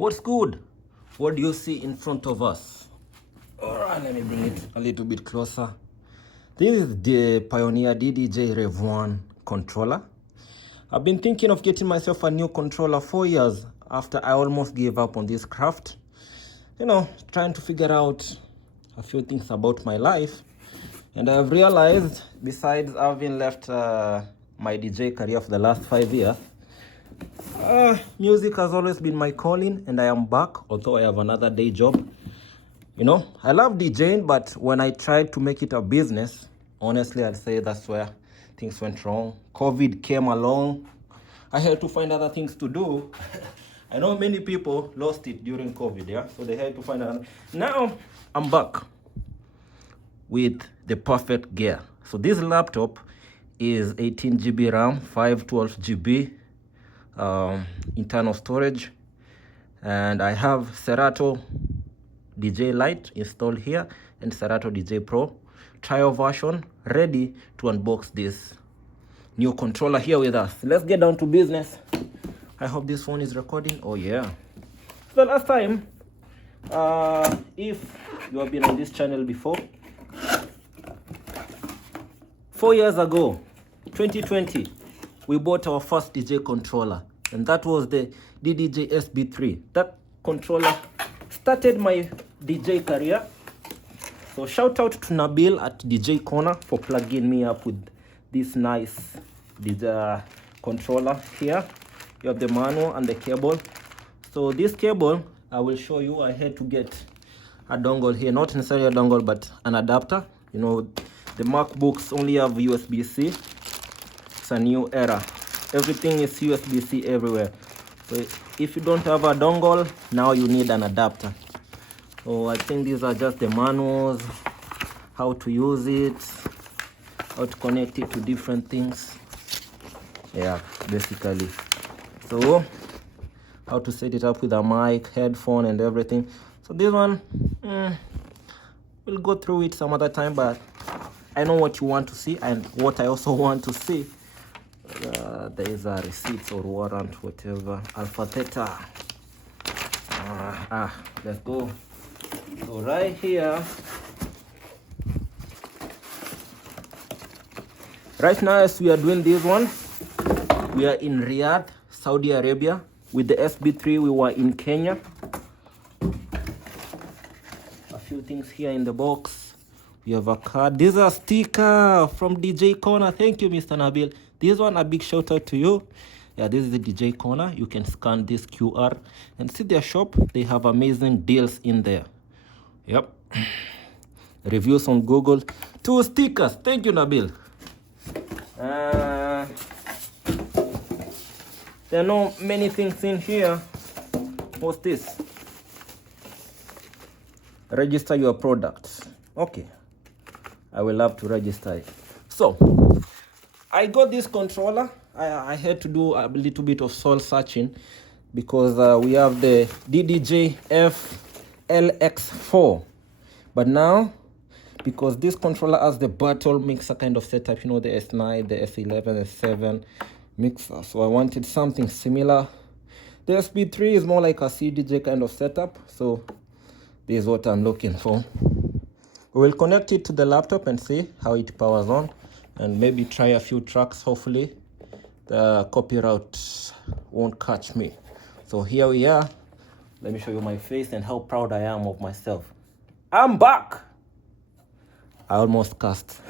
What's good? What do you see in front of us? Alright, let me bring it a little bit closer. This is the Pioneer DDJ REV1 controller. I've been thinking of getting myself a new controller 4 years after I almost gave up on this craft. You know, trying to figure out a few things about my life. And I've realized, besides having left my DJ career for the last 5 years, music has always been my calling, and I am back, although I have another day job. You know, I love DJing, but when I tried to make it a business, honestly, I'd say that's where things went wrong. COVID came along. I had to find other things to do. I know many people lost it during COVID, yeah? So they had to find another. Now, I'm back with the perfect gear. So this laptop is 18 GB RAM, 512 GB internal storage, and I have Serato DJ Lite installed here and Serato DJ Pro trial version ready to unbox this new controller here with us. Let's get down to business. I hope this phone is recording. Oh yeah. So last time, if you have been on this channel before, 4 years ago, 2020, we bought our first DJ controller, and that was the DDJ SB3. That controller started my DJ career. So shout out to Nabil at DJ Corner for plugging me up with this nice DJ controller here. You have the manual and the cable. So this cable, I will show you. I had to get a dongle here, not necessarily a dongle, but an adapter. You know, the MacBooks only have USB-C. It's a new era. Everything is USB-C everywhere. So if you don't have a dongle, now you need an adapter. So I think these are just the manuals, how to use it, how to connect it to different things. Yeah, basically. So how to set it up with a mic, headphone, and everything. So this one, we'll go through it some other time, but I know what you want to see and what I also want to see. There is a receipt or warrant, whatever. Alpha Theta. Let's go. So right here, right now as we are doing this one, we are in Riyadh, Saudi Arabia. With the SB3, we were in Kenya. A few things here in the box. We have a card. This is a sticker from DJ Corner. Thank you, Mr. Nabil. This one, a big shout out to you. Yeah, this is the DJ Corner. You can scan this QR and see their shop. They have amazing deals in there. Yep. Reviews on Google. 2 stickers. Thank you, Nabil. There are not many things in here. What's this? Register your products. Okay. I will have to register it. So, I got this controller. I had to do a little bit of soul searching because we have the DDJ LX4. But now, because this controller has the battle mixer kind of setup, you know, the S9, the S11, S7 mixer. So I wanted something similar. The SB3 is more like a CDJ kind of setup. So this is what I'm looking for. We will connect it to the laptop and see how it powers on, and maybe try a few tracks. Hopefully the copyright won't catch me. So here we are. Let me show you my face and how proud I am of myself. I'm back. I almost cussed.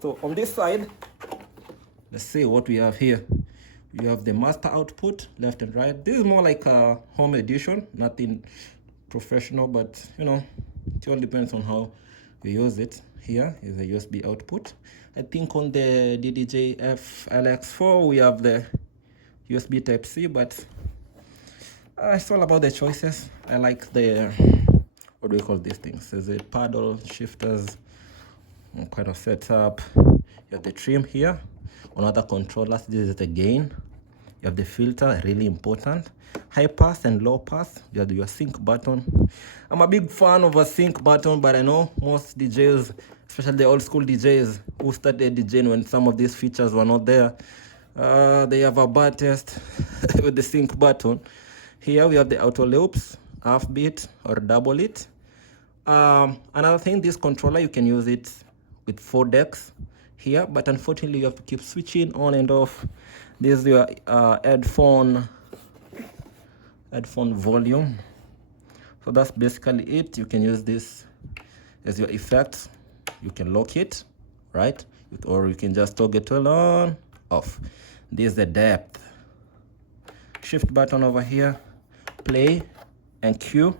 So on this side, let's see what we have here. We have the master output, left and right. This is more like a home edition, nothing professional, but you know, it all depends on how you use it. Here is the USB output. I think on the DDJ LX4 we have the USB Type-C, but it's all about the choices. I like the, what do we call these things? There's a paddle, shifters, kind of setup. You have the trim here. On other controllers, this is the gain. You have the filter, really important. High pass and low pass. You have your sync button. I'm a big fan of a sync button, but I know most DJs, especially the old school DJs who started DJing when some of these features were not there, they have a bad test with the sync button. Here we have the auto loops, half beat or double it. Another thing, this controller, you can use it with 4 decks here, but unfortunately you have to keep switching on and off. This is your headphone volume. So that's basically it. You can use this as your effects. You can lock it, right? Or you can just toggle it on, off. This is the depth. Shift button over here, play and cue.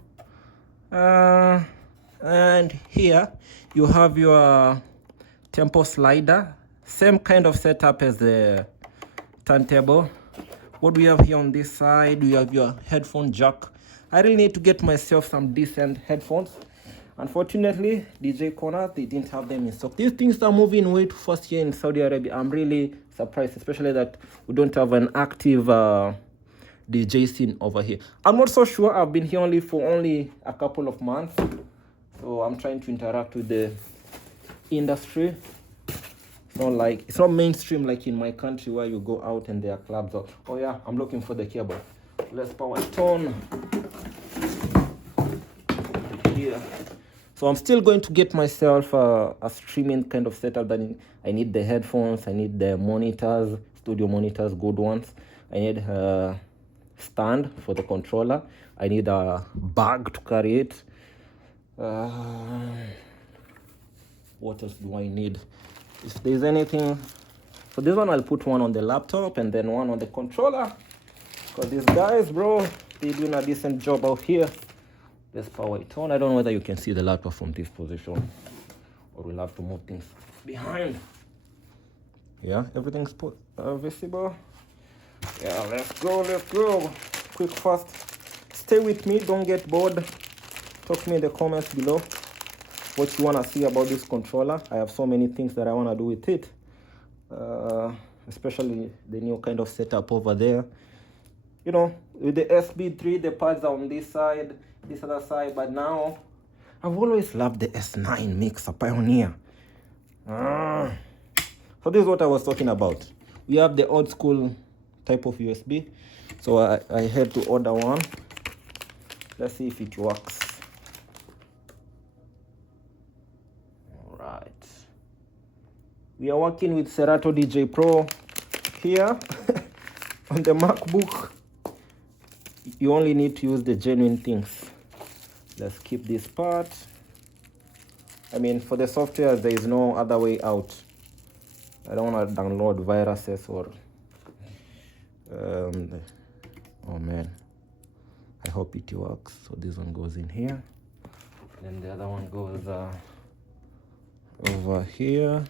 And here you have your tempo slider, same kind of setup as the turntable. What we have here on this side, we have your headphone jack. I really need to get myself some decent headphones. Unfortunately, DJ Corner, they didn't have them in stock. These things are moving way too fast here in Saudi Arabia. I'm really surprised, especially that we don't have an active DJ scene over here. I'm not so sure. I've been here for only a couple of months, so I'm trying to interact with the industry. It's not mainstream like in my country where you go out and there are clubs. Oh yeah, I'm looking for the cable. Let's power it on here. So I'm still going to get myself a streaming kind of setup. That I need the headphones, I need the monitors, studio monitors, good ones. I need a stand for the controller. I need a bag to carry it. What else do I need? If there's anything, for this one I'll put one on the laptop and then one on the controller. Because these guys, bro, they're doing a decent job out here. Let's power it on. I don't know whether you can see the laptop from this position, or we'll have to move things behind. Yeah, everything's visible. Yeah, let's go. Quick, fast. Stay with me, don't get bored. Talk to me in the comments below what you want to see about this controller. I have so many things that I want to do with it, especially the new kind of setup over there. You know, with the SB3, the pads are on this side, this other side, but now I've always loved the S9 mixer, Pioneer. So this is what I was talking about. We have the old school type of USB, so I had to order one. Let's see if it works. All right, we are working with Serato DJ Pro here on the MacBook. You only need to use the genuine things. Let's keep this part. I mean, for the software, there is no other way out. I don't want to download viruses or oh man, I hope it works. So this one goes in here, then the other one goes over here.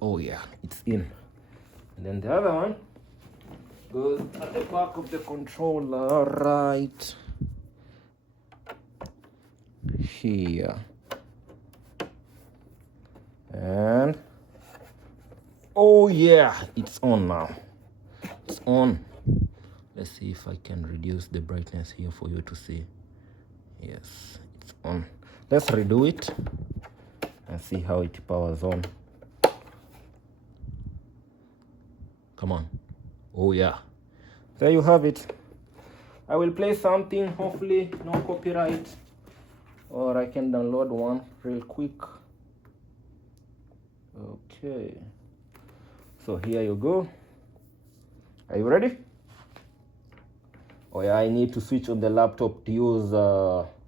Oh yeah, it's in. And then the other one goes at the back of the controller, right here. And oh yeah, it's on now. It's on. Let's see if I can reduce the brightness here for you to see. Yes, it's on. Let's redo it and see how it powers on. Come on. Oh yeah, there you have it. I will play something, hopefully no copyright, or I can download one real quick. Okay, so here you go. Are you ready? Oh yeah, I need to switch on the laptop to use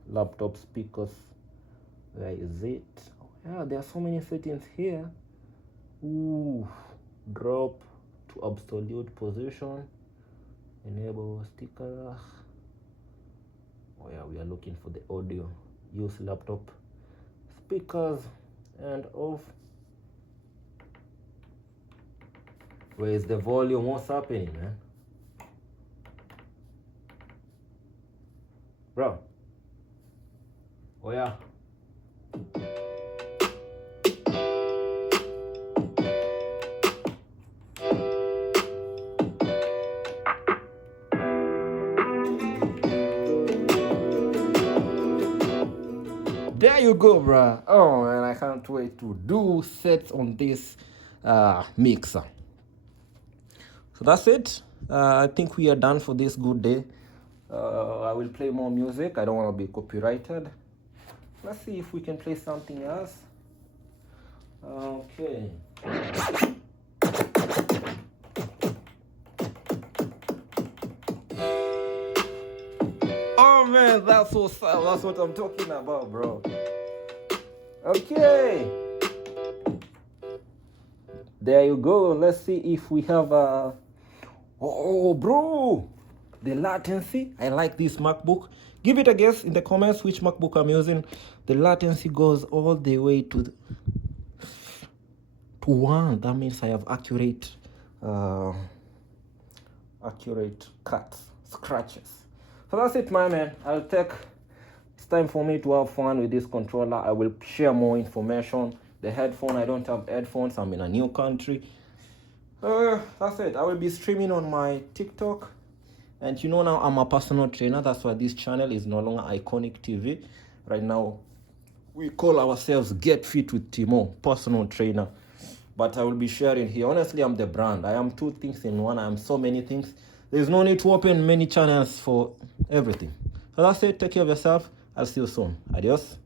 laptop speakers. Where is it? Oh yeah, there are so many settings here. Ooh, drop to absolute position, enable sticker. Oh yeah, we are looking for the audio. Use laptop speakers and off. Where is the volume? What's happening, man? Bro. Oh yeah. There you go, bruh. Oh man, I can't wait to do sets on this mixer. So that's it. I think we are done for this good day. I will play more music. I don't want to be copyrighted. Let's see if we can play something else. Okay. Oh man, that's so sad. That's what I'm talking about, bro. Okay. There you go. Let's see if we have a... Oh, bro. The latency. I like this MacBook. Give it a guess in the comments which MacBook I'm using. The latency goes all the way to 1. That means I have accurate cuts, scratches. So that's it, my man. It's time for me to have fun with this controller. I will share more information. The headphone, I don't have headphones. I'm in a new country. That's it. I will be streaming on my TikTok. And you know, now I'm a personal trainer. That's why this channel is no longer Iconic TV. Right now, we call ourselves Get Fit with Timo, personal trainer. But I will be sharing here. Honestly, I'm the brand. I am 2 things in one. I am so many things. There's no need to open many channels for everything. So that's it. Take care of yourself. I'll see you soon. Adios.